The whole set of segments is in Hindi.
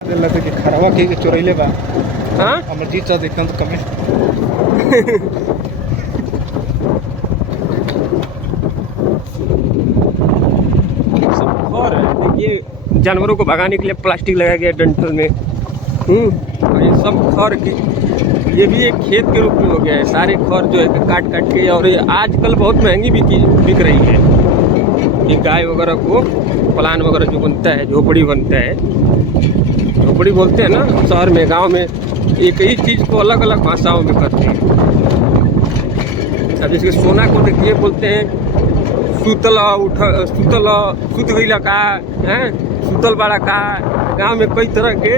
लगता कि खरवा के चोरैले बा। हाँ अमरजीत चाह देखता तो कमेंट। सब और है देखिए, जानवरों को भगाने के लिए प्लास्टिक लगाया गया डंठल में। और ये सब खर के, ये भी एक खेत के रूप में हो गया है। सारे खर जो है काट काट के, और ये आजकल बहुत महंगी बिक रही है। ये गाय वगैरह को, प्लान वगैरह जो बनता है, झोपड़ी बनता है, झोपड़ी बोलते हैं ना शहर में, गांव में एक ही चीज़ को अलग अलग भाषाओं में करते हैं। अब जैसे सोना को देखिए बोलते हैं सुतल सुत गई का है, सुतल बाड़ा का। गांव में कई तरह के,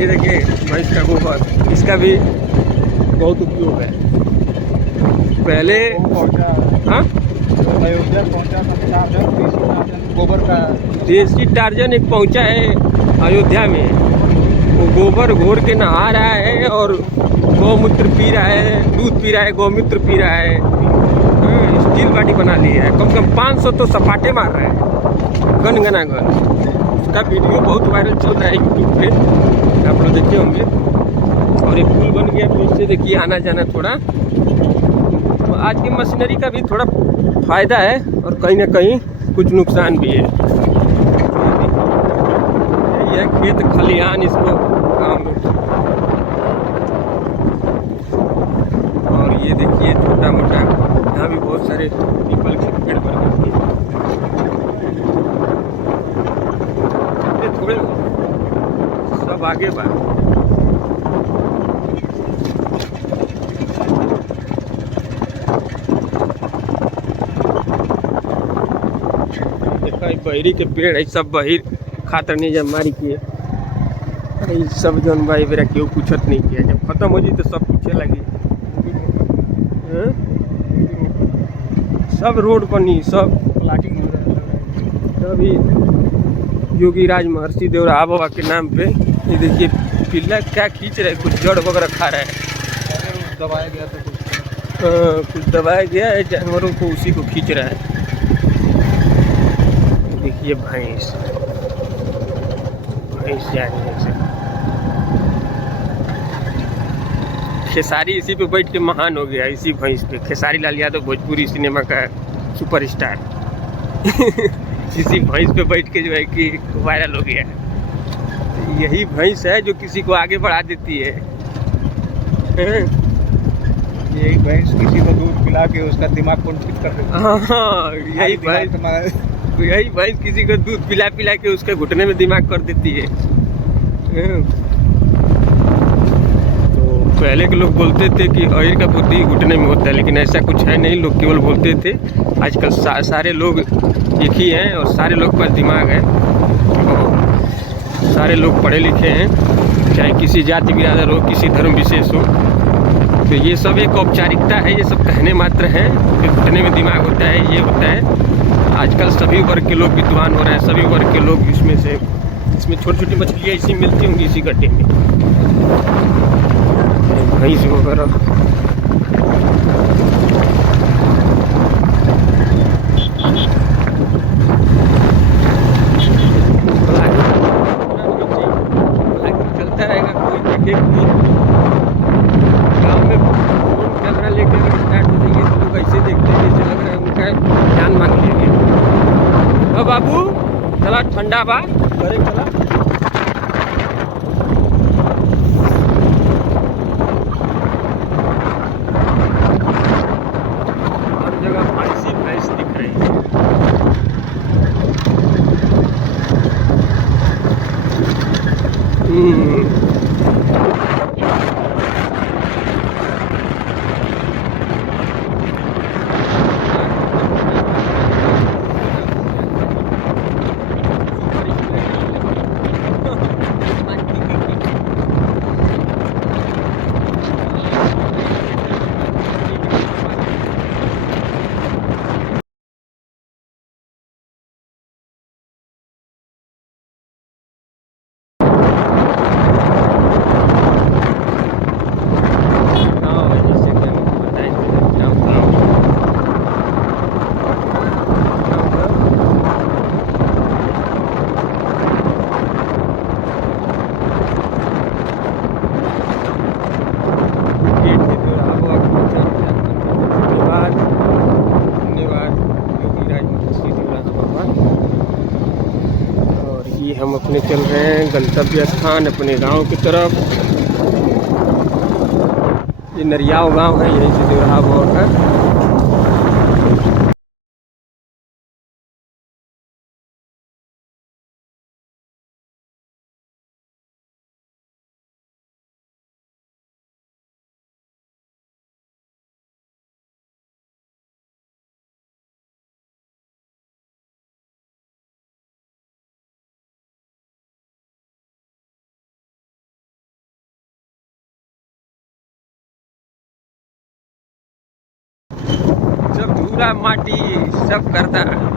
ये देखिए भैंस का गोबर, इसका भी बहुत उपयोग है। पहले हाँ अयोध्या पहुंचा था गोबर का देसी टार्जन एक पहुंचा है अयोध्या में। वो गोबर घोर के नहा रहा है और गौमूत्र पी रहा है, दूध पी रहा है, गौमूत्र पी रहा है। स्टील बाटी बना ली है, कम से कम 500 तो सपाटे मार रहा है गन गना गन। उसका वीडियो बहुत वायरल चल रहा है यूट्यूब पे, आप लोग देखे होंगे। और एक पुल बन गया, तो इससे देखिए आना जाना थोड़ा, तो आज की मशीनरी का भी थोड़ा फायदा है और कहीं ना कहीं कुछ नुकसान भी है। यह खेत खलिहान इसको गाँव में। और ये देखिए छोटा मोटा, यहाँ भी बहुत सारे पीपल के पेड़ पर थोड़े सब आगे बढ़। देखा बहरी के पेड़ है, सब बहिर खातर नहीं जब मारी किए। अरे सब जन भाई मेरा क्यों पूछत नहीं किया, जब खत्म हो जाए तो सब पूछे लगी। सब रोड बनी, सब प्लाटिंग हो रहा है। अभी योगी राज महर्षि देवरा बाबा के नाम पे। ये देखिए पिल्ला क्या खींच रहा है, कुछ जड़ वगैरह खा रहा है। दबाया गया था कुछ दबाया गया है, जानवरों को उसी को खींच रहा है। देखिए भैंस जा रही है। खेसारी इसी पे बैठ के महान हो गया, इसी भैंस पे। खेसारी लाल यादव भोजपुरी सिनेमा का सुपरस्टार इसी भैंस पे बैठ के जो है कि वायरल हो गया है। यही भैंस है जो किसी को आगे बढ़ा देती है। यही भैंस किसी को दूध पिला के उसका दिमाग कुंठित कर देती है। हाँ, यही भैंस किसी को दूध पिला पिला के उसके घुटने में दिमाग कर देती है। पहले के लोग बोलते थे कि अहिर का बुद्धि घुटने में होता है, लेकिन ऐसा कुछ है नहीं, लोग केवल बोलते थे। आजकल सारे लोग एक ही हैं और सारे लोग पर दिमाग है और सारे लोग पढ़े लिखे हैं, चाहे किसी जाति बिरादर हो, किसी धर्म विशेष हो। तो ये सब एक औपचारिकता है, ये सब कहने मात्र हैं कि घुटने में दिमाग होता है, ये होता है। आजकल सभी वर्ग के लोग विद्वान हो रहे हैं, सभी वर्ग के लोग इसमें छोटी छोटी मछलियाँ इसी मिलती होंगी इसी गड्ढे में, भैंस वगैरह। चलता रहेगा, कोई देखे कोई। गाँव में फोन कैमरा लेके अगर स्टार्ट हो जाइए तो लोग ऐसे देखते हैं जैसे लग रहा है उनका जान मांग लेंगे। अब बाबू चला, ठंडा बा घरे चला। भैंस दिख रही है। गंतव्य स्थान अपने गांव की तरफ। ये नरियाव गांव है, यहीं से देवराहा मोड़ है। सब धूला माटी सब करता है।